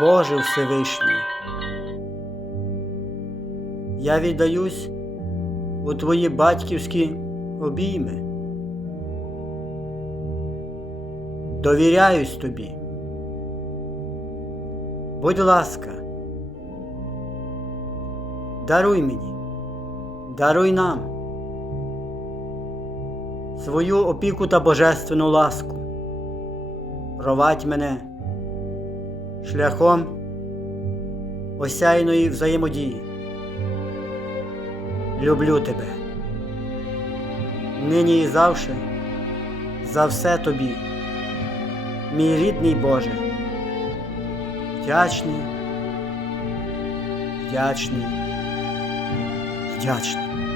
Боже Всевишній. Я віддаюсь у твої батьківські обійми. Довіряюсь тобі. Будь ласка, даруй мені, даруй нам свою опіку та божественну ласку. Провадь мене шляхом осяйної взаємодії. Люблю тебе. Нині і завше, за все тобі, мій рідний Боже. Вдячний, вдячний, вдячний.